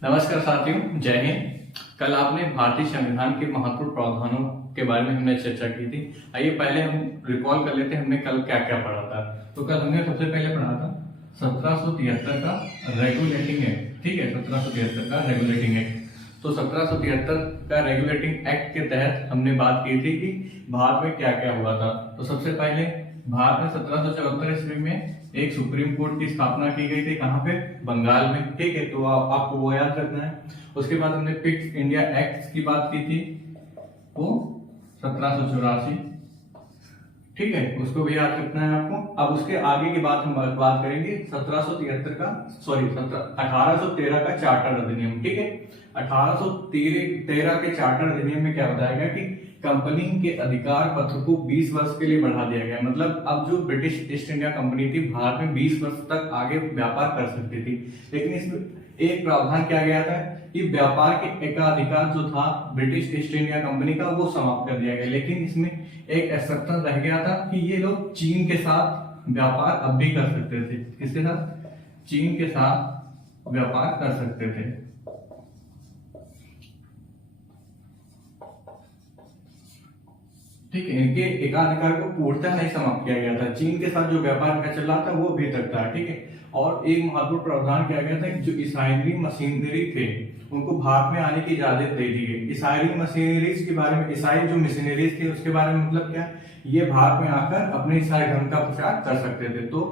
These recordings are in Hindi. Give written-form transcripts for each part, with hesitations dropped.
नमस्कार साथियों, जय हिंद। कल आपने भारतीय संविधान के महत्वपूर्ण प्रावधानों के बारे में हमने चर्चा की थी। आइए पहले हम रिकॉल कर लेते हैं हमने कल क्या क्या पढ़ा था। तो कल हमने सबसे पहले पढ़ा था 1773 का रेगुलेटिंग एक्ट। ठीक है, 1773 का रेगुलेटिंग एक्ट। तो 1773 का रेगुलेटिंग एक्ट के तहत हमने बात की थी कि भारत में क्या क्या हुआ था। तो सबसे पहले भारत में 1774 ईस्वी में एक सुप्रीम कोर्ट की स्थापना की गई थी। कहाँ पे? बंगाल में। ठीक है, तो आपको वो याद रखना है। उसके बाद हमने फिक्स इंडिया एक्ट की बात की थी, वो 1784। ठीक है, उसको भी याद रखना है आपको। अब उसके आगे की बात हम बात करेंगे 1773 का 1813 का चार्टर अधिनियम। ठीक है, 1813 के चार्टर अधिनियम में क्या बताया गया कि कंपनी के अधिकार पत्र को 20 वर्ष के लिए बढ़ा दिया गया। मतलब अब जो ब्रिटिश ईस्ट इंडिया कंपनी थी भारत में 20 वर्ष तक आगे व्यापार कर सकती थी, लेकिन इसमें एक प्रावधान किया गया था कि व्यापार के एकाधिकार जो था ब्रिटिश ईस्ट इंडिया कंपनी का वो समाप्त कर दिया गया। लेकिन इसमें एक एक्सेप्शन रह गया था कि ये लोग चीन के साथ व्यापार अब भी कर सकते थे। किसके साथ? चीन के साथ व्यापार कर सकते थे। ठीक है, इनके एकाधिकार को पूर्णतः नहीं समाप्त किया गया था। चीन के साथ जो व्यापार का चल रहा था वो भी तक था। ठीक है, और एक महत्वपूर्ण प्रावधान किया गया था कि जो ईसाई मशीनरी थे उनको भारत में आने की इजाजत दे दी गई। ईसाई मशीनरीज के बारे में, ईसाई जो मशीनरीज थे उसके बारे में मतलब क्या, ये भारत में आकर अपने ईसाई धर्म का प्रचार कर सकते थे। तो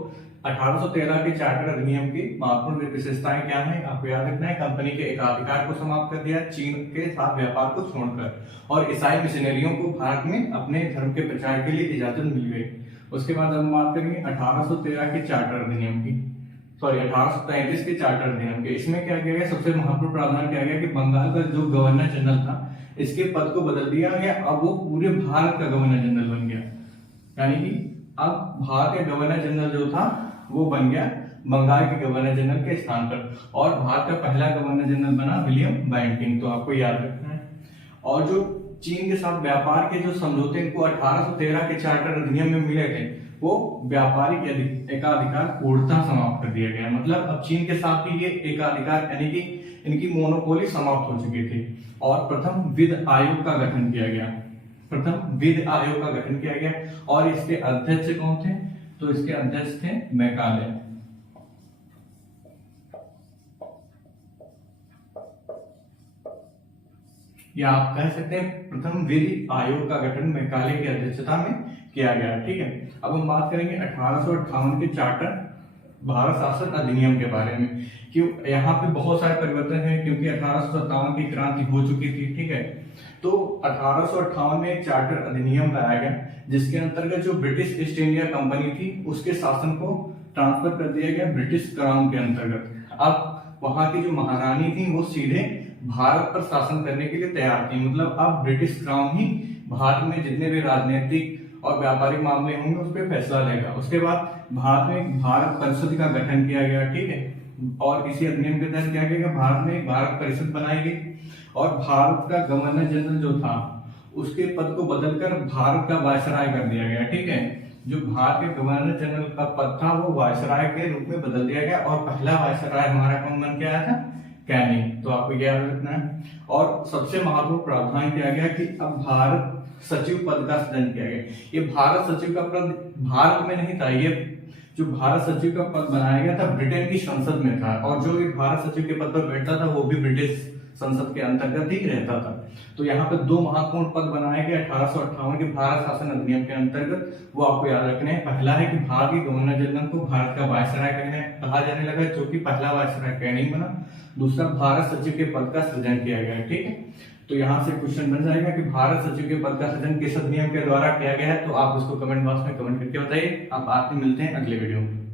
1813 के चार्टर अधिनियम की महत्वपूर्ण विशेषताएं क्या है आपको याद रखना है। कंपनी के एकाधिकार को समाप्त कर दिया चीन के साथ व्यापार को छोड़कर, और ईसाई मिशनरियों को भारत में अपने धर्म के प्रचार के लिए इजाजत मिल गई। उसके बाद हम बात करेंगे 1813 के चार्टर अधिनियम की, 1833 के चार्टर अधिनियम के। इसमें क्या किया गया, सबसे महत्वपूर्ण प्रावधान किया गया कि बंगाल का जो गवर्नर जनरल था इसके पद को बदल दिया गया। अब वो पूरे भारत का गवर्नर जनरल बन गया, यानी कि अब भारत का गवर्नर जनरल जो था वो बन गया बंगाल के गवर्नर जनरल के स्थान पर, और भारत का पहला गवर्नर जनरल बना विलियम बैंटिंग। तो आपको याद रखना है। और जो चीन के साथ व्यापार के जो समझौते इनको 1813 के चार्टर अधिनियम में मिले थे वो व्यापारिक एकाधिकार पूर्णतः समाप्त कर दिया गया। मतलब अब चीन के साथ भी ये एकाधिकार यानी कि इनकी मोनोपोली समाप्त हो चुकी थी। और प्रथम वित्त आयोग का गठन किया गया। प्रथम वित्त आयोग का गठन किया गया, और इसके अध्यक्ष कौन थे? तो इसके अध्यक्ष थे मैकाले। या आप कह सकते हैं प्रथम वित्त आयोग का गठन मैकाले की अध्यक्षता में किया गया। ठीक है, अब हम बात करेंगे 1858 के चार्टर भारत शासन अधिनियम के बारे में। क्यों यहाँ पे बहुत सारे परिवर्तन हैं, क्योंकि 1857 की क्रांति हो चुकी थी। ठीक है, तो 1858 में एक चार्टर अधिनियम लाया गया जिसके अंतर्गत जो ब्रिटिश ईस्ट इंडिया कंपनी थी उसके शासन को ट्रांसफर कर दिया गया ब्रिटिश क्राउन के अंतर्गत। अब वहां की जो महारानी थी वो सीधे भारत पर शासन करने के लिए तैयार थी। मतलब अब ब्रिटिश क्राउन ही भारत में जितने भी राजनीतिक और व्यापारिक मामले होंगे उस पर फैसला लेगा। उसके बाद भारत में भारत परिषद का गठन किया गया। ठीक है, और इसी अधिनियम के तहत क्या किया गया, भारत में भारत परिषद बनाई गई, और भारत का गवर्नर जनरल जो था उसके पद को बदलकर भारत का वायसराय कर दिया गया। ठीक है, जो भारत के गवर्नर जनरल का पद था वो वायसराय के रूप में बदल दिया गया, और पहला वायसराय हमारा कौन बन के आया था? कैनिंग। तो आपको याद रखना है। और सबसे महत्वपूर्ण प्रावधान किया गया कि अब भारत सचिव पद का सृजन किया गया। ये भारत सचिव का पद भारत में नहीं था, ये जो भारत सचिव का पद बनाया गया था ब्रिटेन की संसद में था, और जो ये भारत सचिव के पद पर बैठता था वो भी ब्रिटिश संसद के अंतर्गत ही रहता था। तो यहाँ पे दो महत्वपूर्ण पद बनाए गए 1858 के भारत शासन अधिनियम के अंतर्गत, वो आपको याद रखने हैं। पहला है कि भारत के गवर्नर जनरल को भारत का वायसराय कहा जाने लगा, जो कि पहला वायसराय कैनिंग बना। दूसरा, भारत सचिव के पद का सृजन किया गया। ठीक है, तो यहाँ से क्वेश्चन बन जाएगा कि भारत सचिव के पद का सृजन किस अधिनियम के द्वारा किया गया है। तो आप उसको कमेंट बॉक्स में कमेंट करके बताइए। आप आते मिलते हैं अगले वीडियो में।